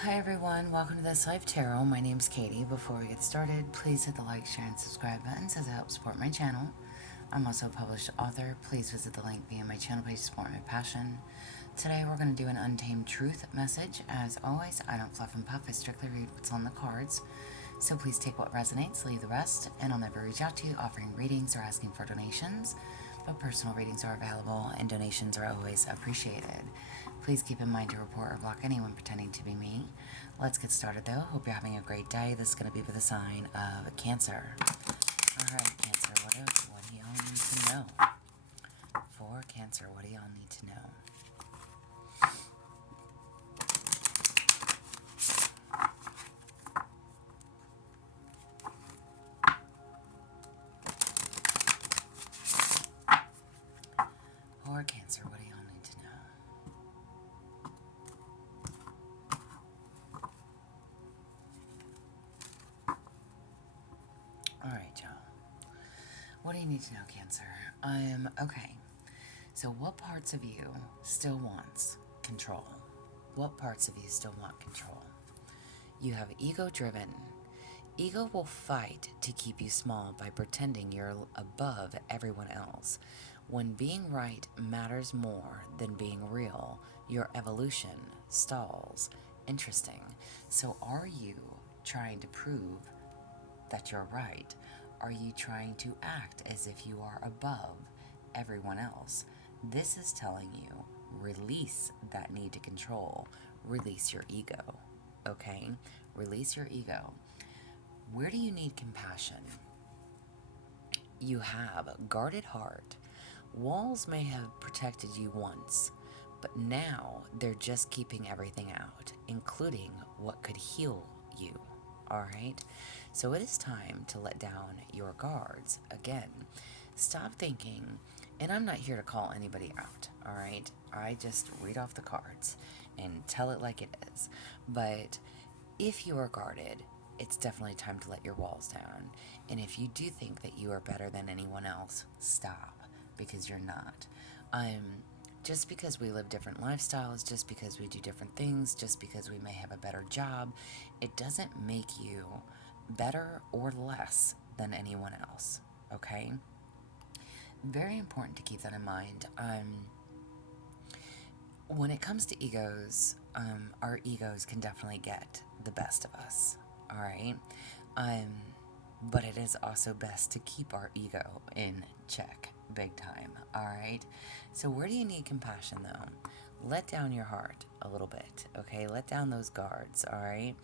Hi everyone, welcome to This Life Tarot. My name's Katie. Before we get started, please hit the like, share, and subscribe buttons as it helps support my channel. I'm also a published author. Please visit the link via my channel page to support my passion. Today we're going to do an Untamed Truth message. As always, I don't fluff and puff, I strictly read what's on the cards. So please take what resonates, leave the rest, and I'll never reach out to you offering readings or asking for donations. But personal readings are available and donations are always appreciated. Please keep in mind to report or block anyone pretending to be me. Let's get started though. Hope you're having a great day. This is going to be for the sign of Cancer. Alright, Cancer, what do y'all need to know? For Cancer, what do y'all need to know? For Cancer, what do y'all need to know? Alright, y'all. What do you need to know, Cancer? Okay. So what parts of you still wants control? What parts of you still want control? You have ego-driven. Ego will fight to keep you small by pretending you're above everyone else. When being right matters more than being real, your evolution stalls. Interesting. So are you trying to prove that you're right? Are you trying to act as if you are above everyone else? This is telling you, release that need to control. Release your ego, okay? Release your ego. Where do you need compassion? You have a guarded heart. Walls may have protected you once, but now they're just keeping everything out, including what could heal you. Alright? So it is time to let down your guards. Again, stop thinking, and I'm not here to call anybody out, alright? I just read off the cards and tell it like it is. But if you are guarded, it's definitely time to let your walls down. And if you do think that you are better than anyone else, stop, because you're not. Just because we live different lifestyles, just because we do different things, just because we may have a better job, it doesn't make you better or less than anyone else, okay? Very important to keep that in mind. When it comes to egos, our egos can definitely get the best of us, alright? But it is also best to keep our ego in check, big time, alright? So where do you need compassion, though? Let down your heart a little bit, okay? Let down those guards, alright?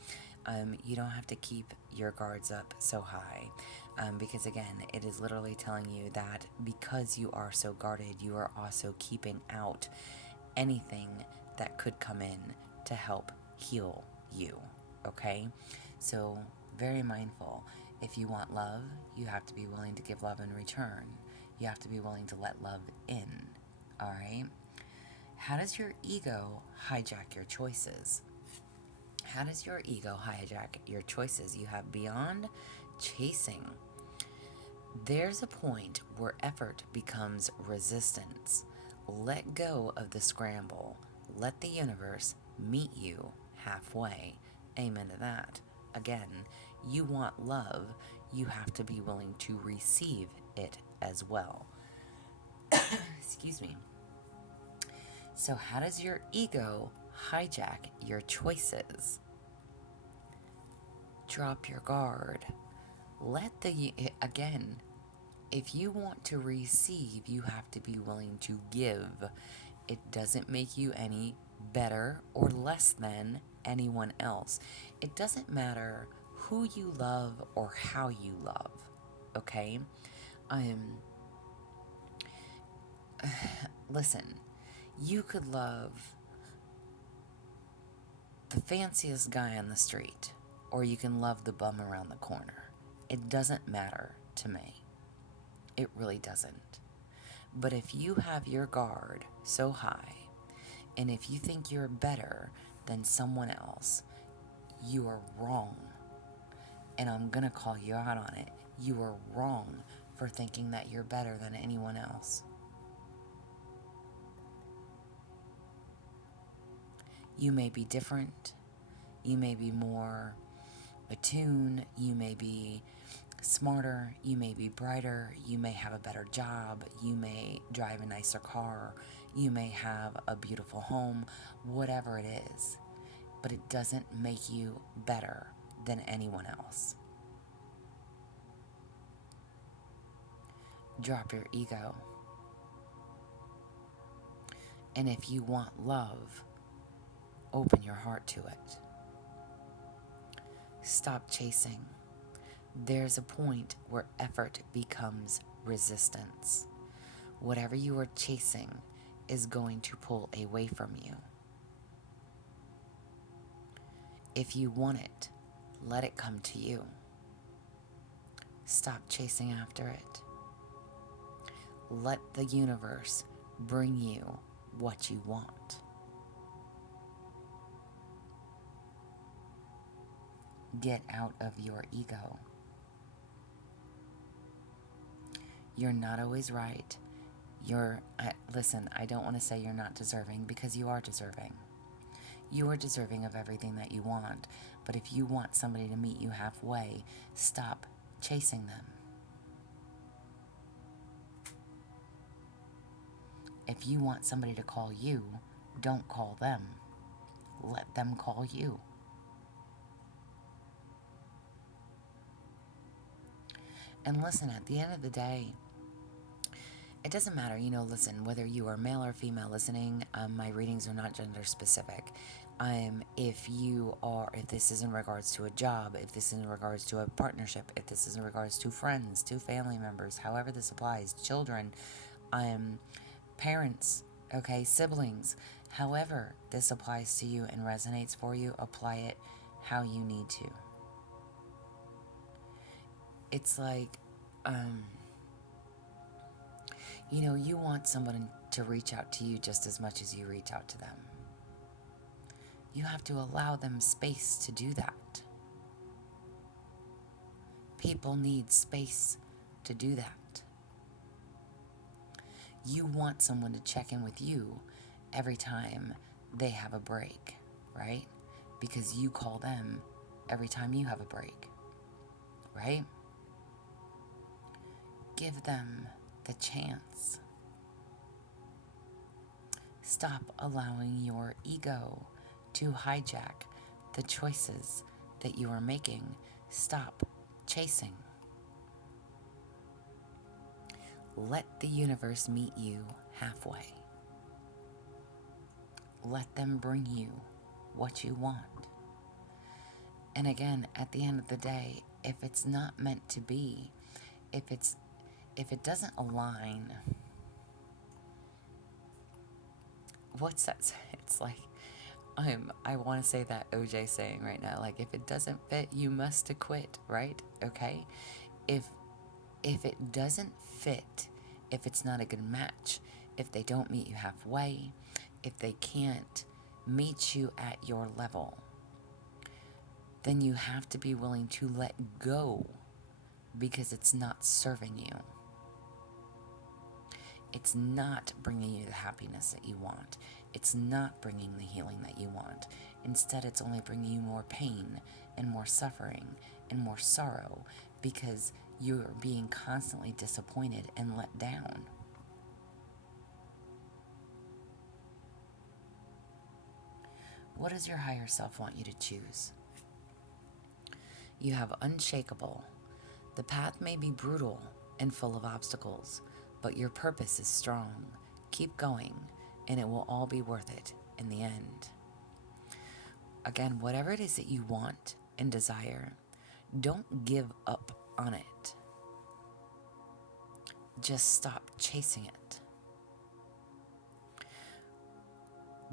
You don't have to keep your guards up so high, because again, it is literally telling you that because you are so guarded, you are also keeping out anything that could come in to help heal you, okay? So, very mindful. If you want love, you have to be willing to give love in return. You have to be willing to let love in, alright? How does your ego hijack your choices? How does your ego hijack your choices? You have beyond chasing. There's a point where effort becomes resistance. Let go of the scramble. Let the universe meet you halfway. Amen to that. Again, you want love, you have to be willing to receive it as well. Excuse me. So how does your ego hijack your choices? Drop your guard. Again, if you want to receive, you have to be willing to give. It doesn't make you any better or less than anyone else. It doesn't matter who you love or how you love, okay? Listen, you could love the fanciest guy on the street, or you can love the bum around the corner. It doesn't matter to me. It really doesn't. But if you have your guard so high, and if you think you're better than someone else, you are wrong. And I'm gonna call you out on it. You are wrong for thinking that you're better than anyone else. You may be different. You may be more attuned. You may be smarter. You may be brighter. You may have a better job. You may drive a nicer car. You may have a beautiful home. Whatever it is. But it doesn't make you better than anyone else. Drop your ego. And if you want love, open your heart to it. Stop chasing. There's a point where effort becomes resistance. Whatever you are chasing is going to pull away from you. If you want it, let it come to you. Stop chasing after it. Let the universe bring you what you want. Get out of your ego. You're not always right. Listen, I don't want to say you're not deserving, because you are deserving. You are deserving of everything that you want. But if you want somebody to meet you halfway, stop chasing them. If you want somebody to call you, don't call them. Let them call you. And listen, at the end of the day, it doesn't matter, listen, whether you are male or female listening, my readings are not gender specific. If this is in regards to a job, if this is in regards to a partnership, if this is in regards to friends, to family members, however this applies, children, parents, okay, siblings, however this applies to you and resonates for you, apply it how you need to. It's like, you want someone to reach out to you just as much as you reach out to them. You have to allow them space to do that. People need space to do that. You want someone to check in with you every time they have a break, right? Because you call them every time you have a break, right? Give them the chance. Stop allowing your ego to hijack the choices that you are making. Stop chasing. Let the universe meet you halfway. Let them bring you what you want. And again, at the end of the day, if it's not meant to be, if it doesn't align, what's that say? It's like, I want to say that OJ saying right now, like, if it doesn't fit, you must quit, right? Okay? If it doesn't fit, if it's not a good match, if they don't meet you halfway, if they can't meet you at your level, then you have to be willing to let go, because it's not serving you. It's not bringing you the happiness that you want. It's not bringing the healing that you want. Instead, it's only bringing you more pain and more suffering and more sorrow, because you're being constantly disappointed and let down. What does your higher self want you to choose? You have unshakable. The path may be brutal and full of obstacles, but your purpose is strong. Keep going, and it will all be worth it in the end. Again, whatever it is that you want and desire, don't give up on it. Just stop chasing it.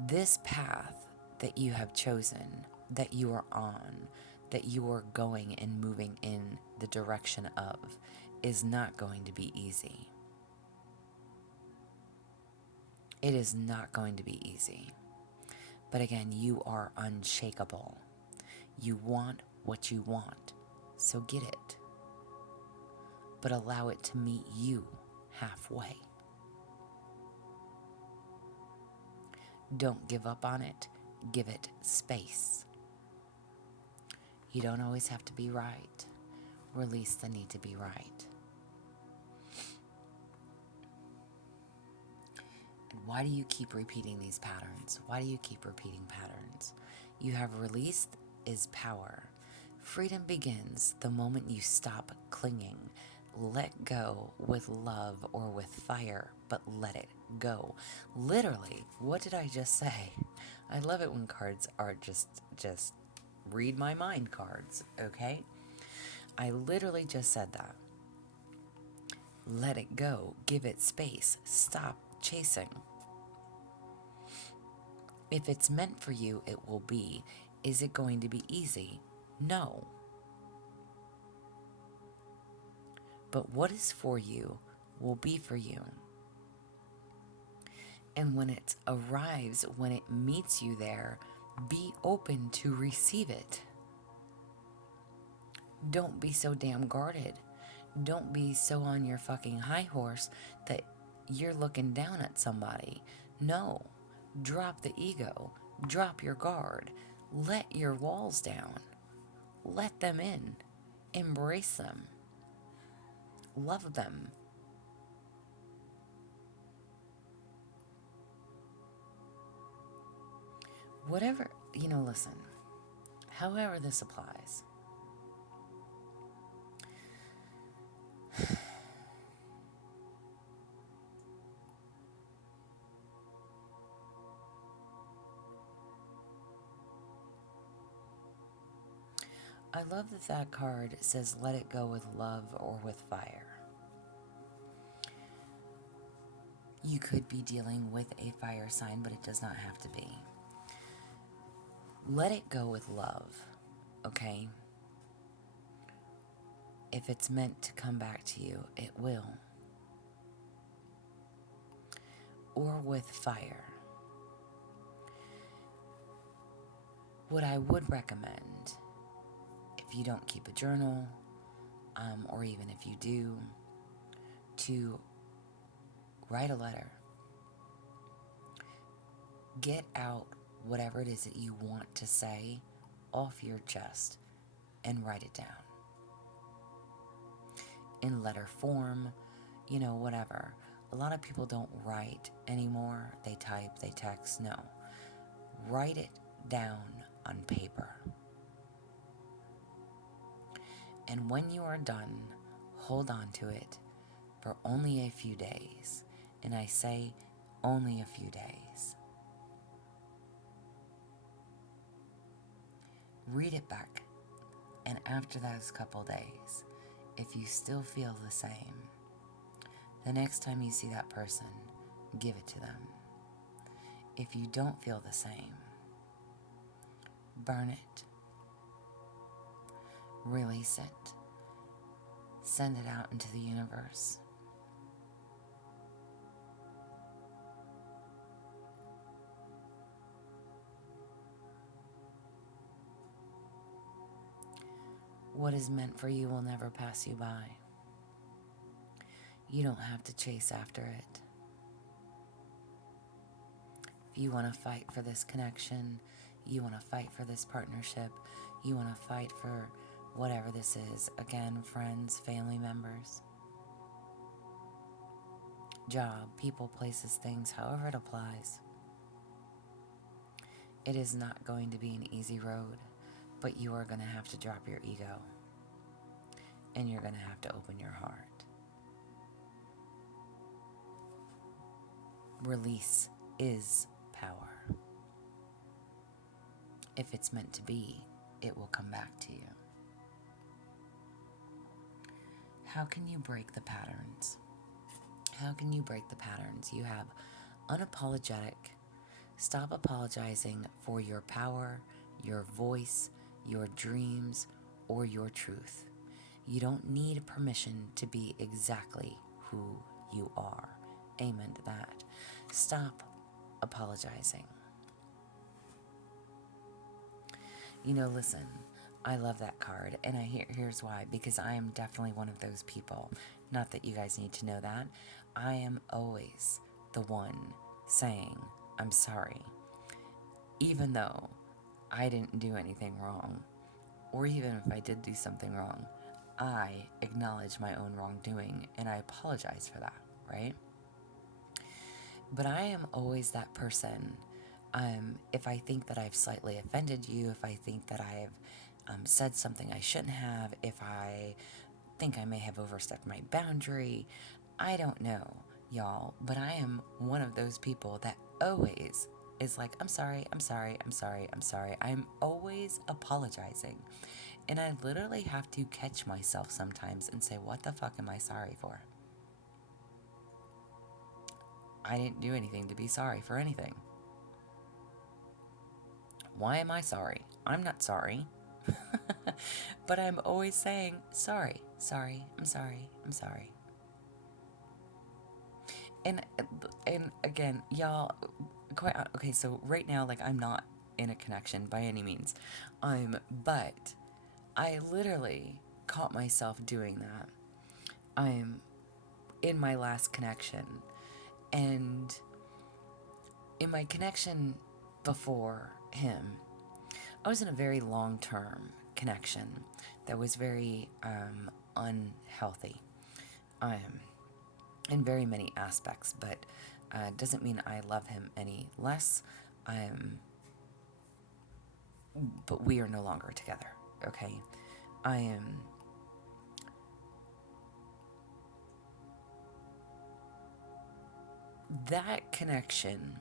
This path that you have chosen, that you are on, that you are going and moving in the direction of, is not going to be easy. It is not going to be easy. But again, you are unshakable. You want what you want, so get it. But allow it to meet you halfway. Don't give up on it. Give it space. You don't always have to be right. Release the need to be right. And why do you keep repeating these patterns? Why do you keep repeating patterns? You have released is power. Freedom begins the moment you stop clinging. Let go with love or with fire, but let it go. Literally, what did I just say? I love it when cards are just read my mind cards, okay? I literally just said that. Let it go. Give it space. Stop chasing. If it's meant for you, it will be. Is it going to be easy? No. But what is for you will be for you. And when it arrives, when it meets you there, be open to receive it. Don't be so damn guarded. Don't be so on your fucking high horse that you're looking down at somebody. No. Drop the ego. Drop your guard. Let your walls down. Let them in. Embrace them. Love them. Whatever, listen. However this applies. I love that card says let it go with love or with fire. You could be dealing with a fire sign, but it does not have to be. Let it go with love, okay? If it's meant to come back to you, it will. Or with fire. What I would recommend, if you don't keep a journal, or even if you do, to write a letter. Get out whatever it is that you want to say off your chest and write it down. In letter form, whatever. A lot of people don't write anymore. They type, they text. No. Write it down on paper. And when you are done, hold on to it for only a few days. And I say only a few days. Read it back. And after those couple days, if you still feel the same, the next time you see that person, give it to them. If you don't feel the same, burn it. Release it. Send it out into the universe. What is meant for you will never pass you by. You don't have to chase after it. If you want to fight for this connection, you want to fight for this partnership, you want to fight for whatever this is, again, friends, family members, job, people, places, things, however it applies. It is not going to be an easy road, but you are going to have to drop your ego, and you're going to have to open your heart. Release is power. If it's meant to be, it will come back to you. How can you break the patterns? How can you break the patterns? You have unapologetic. Stop apologizing for your power, your voice, your dreams, or your truth. You don't need permission to be exactly who you are. Amen to that. Stop apologizing. Listen, I love that card, and here's why. Because I am definitely one of those people. Not that you guys need to know that. I am always the one saying, I'm sorry. Even though I didn't do anything wrong. or even if I did do something wrong, I acknowledge my own wrongdoing and I apologize for that, right? But I am always that person. If I think that I've slightly offended you, if I think that I've said something I shouldn't have, if I think I may have overstepped my boundary, I don't know, y'all, but I am one of those people that always is like, I'm sorry, I'm sorry, I'm sorry, I'm sorry. I'm always apologizing. And I literally have to catch myself sometimes and say, what the fuck am I sorry for? I didn't do anything to be sorry for anything. Why am I sorry? I'm not sorry. But I'm always saying, sorry, sorry, I'm sorry, I'm sorry. And again, y'all, quite okay. So right now, like, I'm not in a connection by any means, but I literally caught myself doing that. I'm in my last connection, and in my connection before him, I was in a very long-term connection that was very unhealthy. In very many aspects, but doesn't mean I love him any less. But we are no longer together, okay? That connection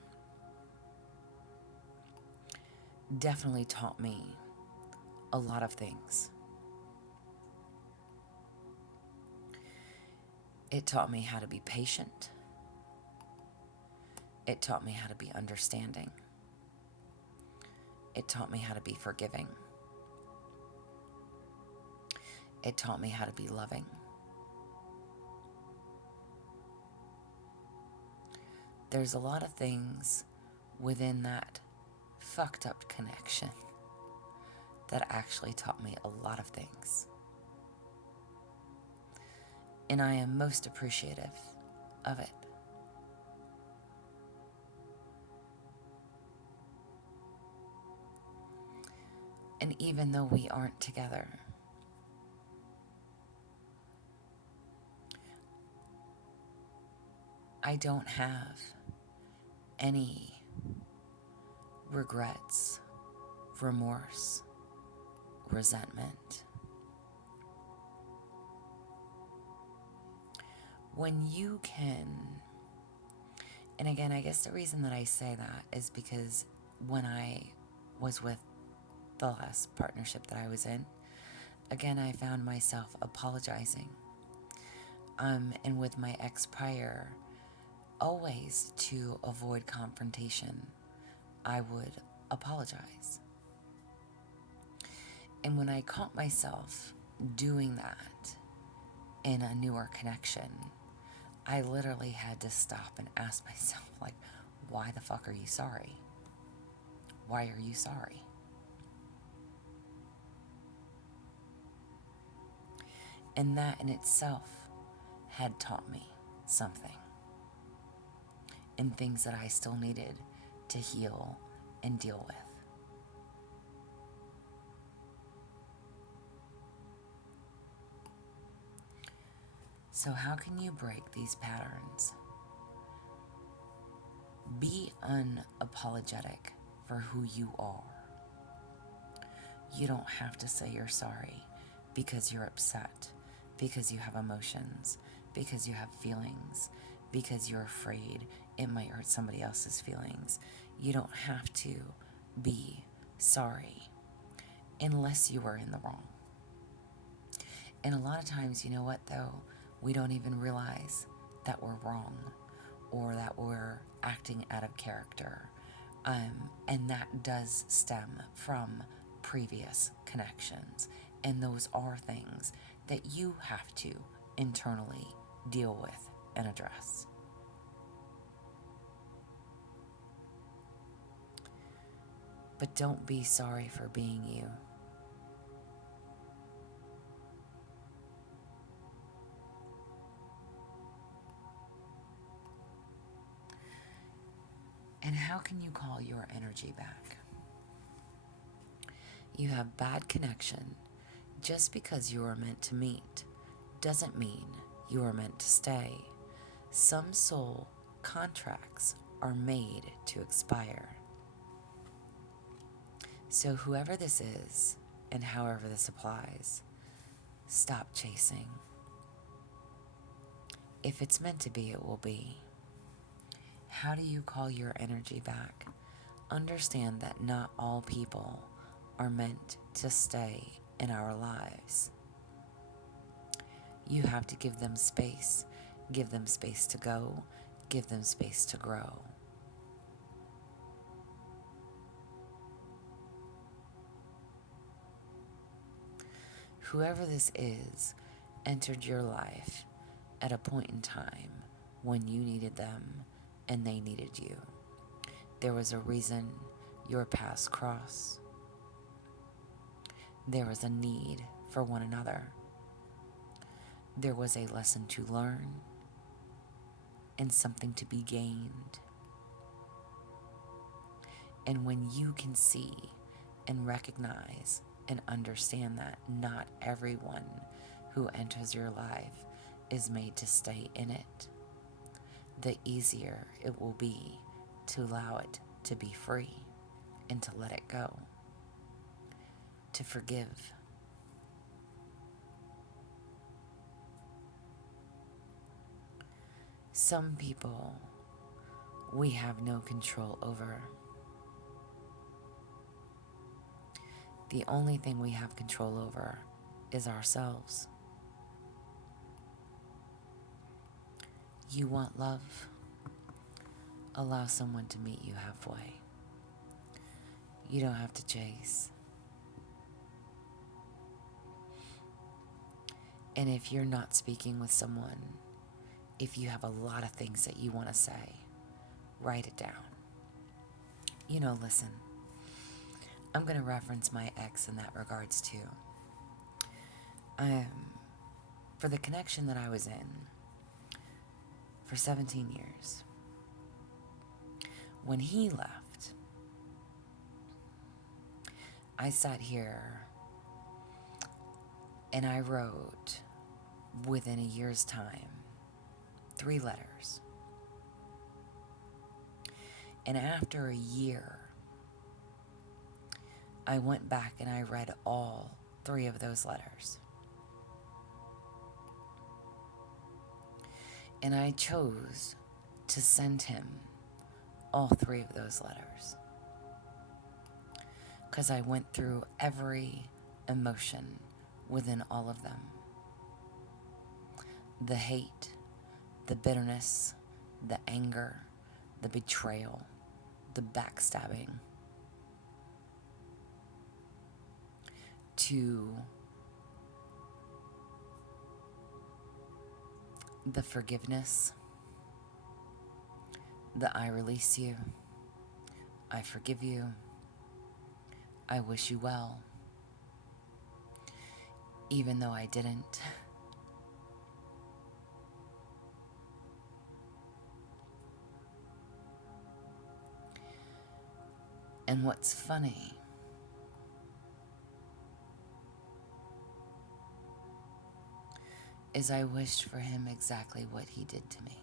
definitely taught me a lot of things. It taught me how to be patient. It taught me how to be understanding. It taught me how to be forgiving. It taught me how to be loving. There's a lot of things within that fucked up connection that actually taught me a lot of things. And I am most appreciative of it. And even though we aren't together, I don't have any regrets, remorse, resentment. When you can, and again, I guess the reason that I say that is because when I was with the last partnership that I was in, again, I found myself apologizing. And with my ex prior, always to avoid confrontation, I would apologize. And when I caught myself doing that in a newer connection, I literally had to stop and ask myself, like, why the fuck are you sorry? Why are you sorry? And that in itself had taught me something, and things that I still needed to heal and deal with. So how can you break these patterns? Be unapologetic for who you are. You don't have to say you're sorry because you're upset, because you have emotions, because you have feelings, because you're afraid it might hurt somebody else's feelings. You don't have to be sorry unless you are in the wrong. And a lot of times, you know what though? We don't even realize that we're wrong or that we're acting out of character. And that does stem from previous connections. And those are things that you have to internally deal with and address. But don't be sorry for being you. And how can you call your energy back? You have bad connection. Just because you are meant to meet doesn't mean you are meant to stay. Some soul contracts are made to expire. So whoever this is, and however this applies, stop chasing. If it's meant to be, it will be. How do you call your energy back? Understand that not all people are meant to stay in our lives. You have to give them space. Give them space to go. Give them space to grow. Whoever this is entered your life at a point in time when you needed them and they needed you. There was a reason your paths crossed. There was a need for one another. There was a lesson to learn and something to be gained. And when you can see and recognize and understand that not everyone who enters your life is made to stay in it, the easier it will be to allow it to be free and to let it go, to forgive. Some people we have no control over. The only thing we have control over is ourselves. You want love? Allow someone to meet you halfway. You don't have to chase. And if you're not speaking with someone, if you have a lot of things that you want to say, write it down. Listen, I'm going to reference my ex in that regards too. For the connection that I was in for 17 years, when he left, I sat here and I wrote, within a year's time, 3 letters. And after a year, I went back and I read all 3 of those letters. And I chose to send him all 3 of those letters, because I went through every emotion within all of them. The hate, the bitterness, the anger, the betrayal, the backstabbing, to the forgiveness, the I release you, I forgive you, I wish you well, even though I didn't. And what's funny is I wished for him exactly what he did to me.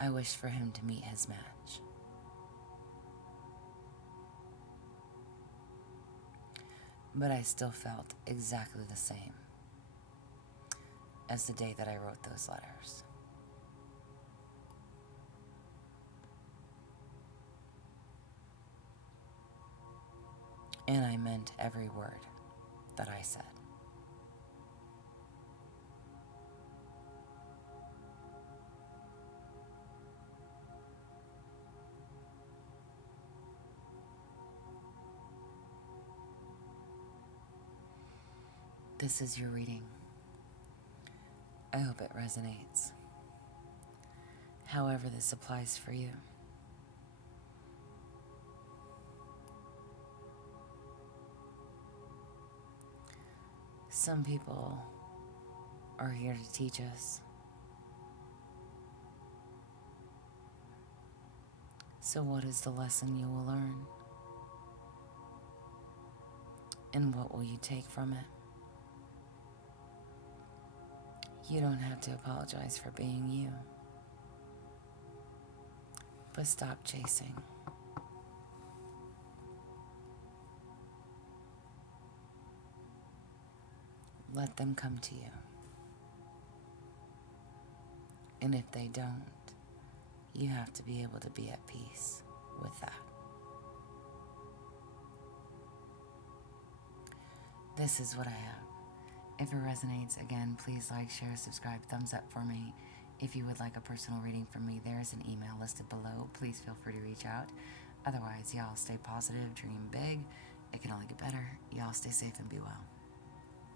I wished for him to meet his match. But I still felt exactly the same as the day that I wrote those letters. And I meant every word that I said. This is your reading. I hope it resonates. However this applies for you. Some people are here to teach us. So what is the lesson you will learn? And what will you take from it? You don't have to apologize for being you. But stop chasing. Let them come to you. And if they don't, you have to be able to be at peace with that. This is what I have. If it resonates, again, please like, share, subscribe, thumbs up for me. If you would like a personal reading from me, there is an email listed below. Please feel free to reach out. Otherwise, y'all stay positive, dream big. It can only get better. Y'all stay safe and be well.